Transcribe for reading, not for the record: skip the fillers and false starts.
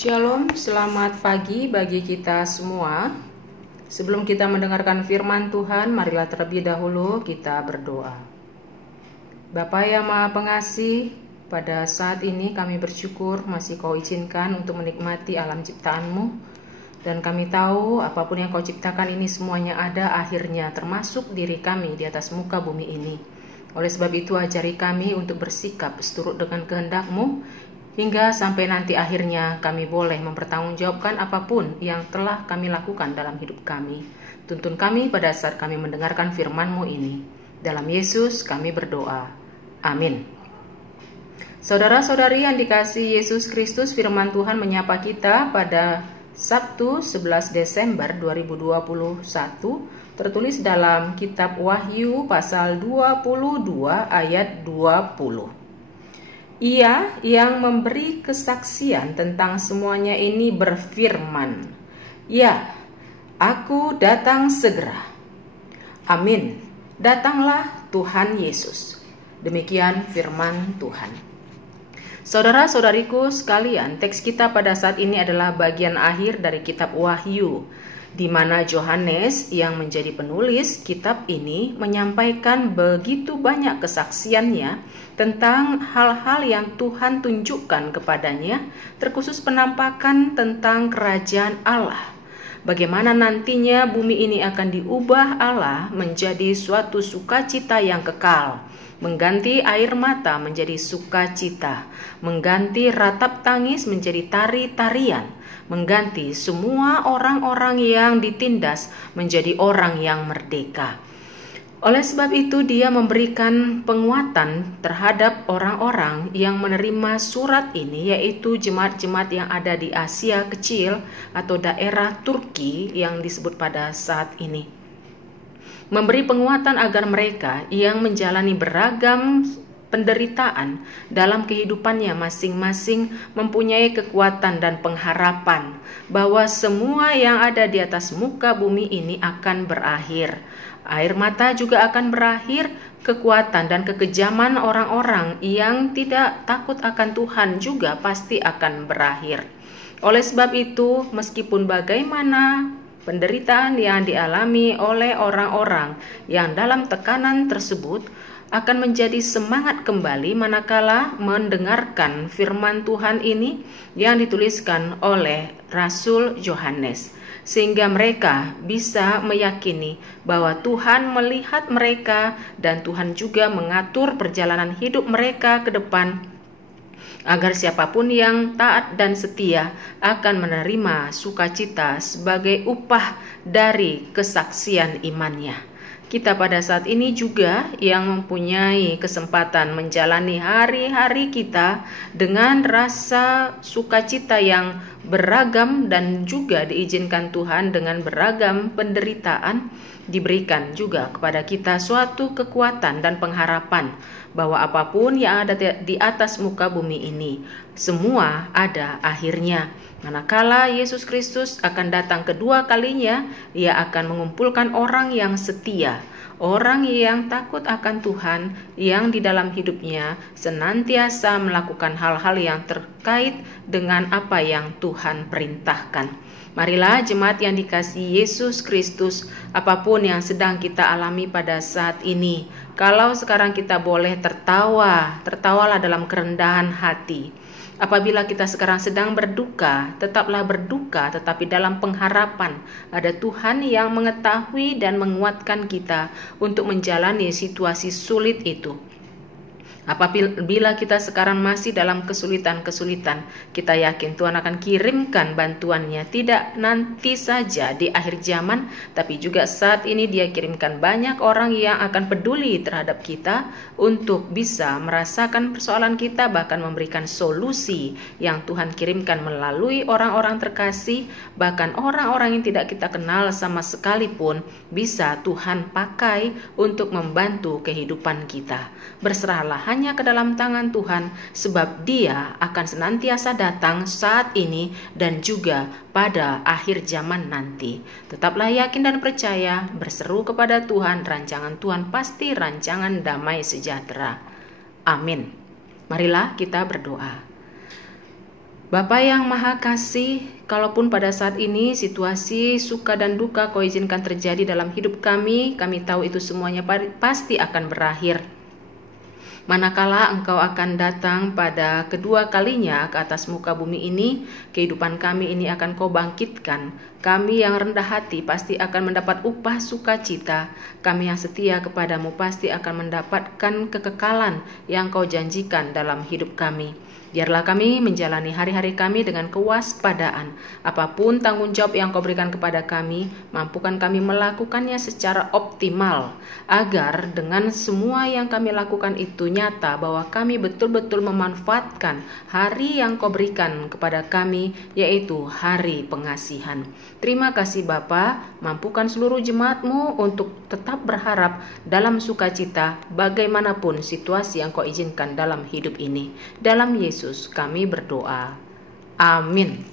Shalom, selamat pagi bagi kita semua. Sebelum kita mendengarkan firman Tuhan, marilah terlebih dahulu kita berdoa. Bapa yang Maha Pengasih, pada saat ini kami bersyukur masih Kau izinkan untuk menikmati alam ciptaan-Mu. Dan kami tahu apapun yang Kau ciptakan ini semuanya ada akhirnya, termasuk diri kami di atas muka bumi ini. Oleh sebab itu ajari kami untuk bersikap seturut dengan kehendak-Mu, hingga sampai nanti akhirnya kami boleh mempertanggungjawabkan apapun yang telah kami lakukan dalam hidup kami. Tuntun kami pada saat kami mendengarkan firman-Mu ini. Dalam Yesus kami berdoa. Amin. Saudara-saudari yang dikasihi Yesus Kristus, firman Tuhan menyapa kita pada Sabtu 11 Desember 2021, tertulis dalam kitab Wahyu pasal 22 ayat 20. Ia yang memberi kesaksian tentang semuanya ini berfirman, "Ya, aku datang segera." Amin. Datanglah Tuhan Yesus. Demikian firman Tuhan. Saudara-saudariku sekalian, teks kita pada saat ini adalah bagian akhir dari kitab Wahyu, di mana Yohanes yang menjadi penulis kitab ini menyampaikan begitu banyak kesaksiannya tentang hal-hal yang Tuhan tunjukkan kepadanya, terkhusus penampakan tentang kerajaan Allah. Bagaimana nantinya bumi ini akan diubah Allah menjadi suatu sukacita yang kekal, mengganti air mata menjadi sukacita, mengganti ratap tangis menjadi tari-tarian, mengganti semua orang-orang yang ditindas menjadi orang yang merdeka. Oleh sebab itu dia memberikan penguatan terhadap orang-orang yang menerima surat ini, yaitu jemaat-jemaat yang ada di Asia Kecil atau daerah Turki yang disebut pada saat ini. Memberi penguatan agar mereka yang menjalani beragam penderitaan dalam kehidupannya masing-masing mempunyai kekuatan dan pengharapan bahwa semua yang ada di atas muka bumi ini akan berakhir. Air mata juga akan berakhir, kekuatan dan kekejaman orang-orang yang tidak takut akan Tuhan juga pasti akan berakhir. Oleh sebab itu, meskipun bagaimana penderitaan yang dialami oleh orang-orang yang dalam tekanan tersebut akan menjadi semangat kembali manakala mendengarkan firman Tuhan ini yang dituliskan oleh Rasul Yohanes, sehingga mereka bisa meyakini bahwa Tuhan melihat mereka dan Tuhan juga mengatur perjalanan hidup mereka ke depan, agar siapapun yang taat dan setia akan menerima sukacita sebagai upah dari kesaksian imannya. Kita pada saat ini juga yang mempunyai kesempatan menjalani hari-hari kita dengan rasa sukacita yang beragam dan juga diizinkan Tuhan dengan beragam penderitaan, diberikan juga kepada kita suatu kekuatan dan pengharapan bahwa apapun yang ada di atas muka bumi ini, semua ada akhirnya. Manakala Yesus Kristus akan datang kedua kalinya, Ia akan mengumpulkan orang yang setia, orang yang takut akan Tuhan, yang di dalam hidupnya senantiasa melakukan hal-hal yang terkait dengan apa yang Tuhan perintahkan. Marilah jemaat yang dikasihi Yesus Kristus, apapun yang sedang kita alami pada saat ini, kalau sekarang kita boleh tertawa, tertawalah dalam kerendahan hati. Apabila kita sekarang sedang berduka, tetaplah berduka, tetapi dalam pengharapan ada Tuhan yang mengetahui dan menguatkan kita untuk menjalani situasi sulit itu. Apabila kita sekarang masih dalam kesulitan-kesulitan, kita yakin Tuhan akan kirimkan bantuannya, tidak nanti saja di akhir zaman, tapi juga saat ini Dia kirimkan banyak orang yang akan peduli terhadap kita untuk bisa merasakan persoalan kita, bahkan memberikan solusi yang Tuhan kirimkan melalui orang-orang terkasih, bahkan orang-orang yang tidak kita kenal sama sekalipun bisa Tuhan pakai untuk membantu kehidupan kita. Berserahlah hanya ke dalam tangan Tuhan, sebab Dia akan senantiasa datang saat ini dan juga pada akhir zaman nanti. Tetaplah yakin dan percaya, berseru kepada Tuhan, rancangan Tuhan pasti rancangan damai sejahtera. Amin. Marilah kita berdoa. Bapa yang Maha Kasih, kalaupun pada saat ini situasi suka dan duka Kau izinkan terjadi dalam hidup kami tahu itu semuanya pasti akan berakhir. Manakala Engkau akan datang pada kedua kalinya ke atas muka bumi ini, kehidupan kami ini akan Kau bangkitkan. Kami yang rendah hati pasti akan mendapat upah sukacita. Kami yang setia kepadamu pasti akan mendapatkan kekekalan yang Kau janjikan dalam hidup kami. Biarlah kami menjalani hari-hari kami dengan kewaspadaan. Apapun tanggung jawab yang Kau berikan kepada kami, mampukan kami melakukannya secara optimal, agar dengan semua yang kami lakukan itu nyata bahwa kami betul-betul memanfaatkan hari yang Kau berikan kepada kami, yaitu hari pengasihan. Terima kasih Bapa, mampukan seluruh jemaat-Mu untuk tetap berharap dalam sukacita bagaimanapun situasi yang Kau izinkan dalam hidup ini. Dalam Yesus kami berdoa. Amin.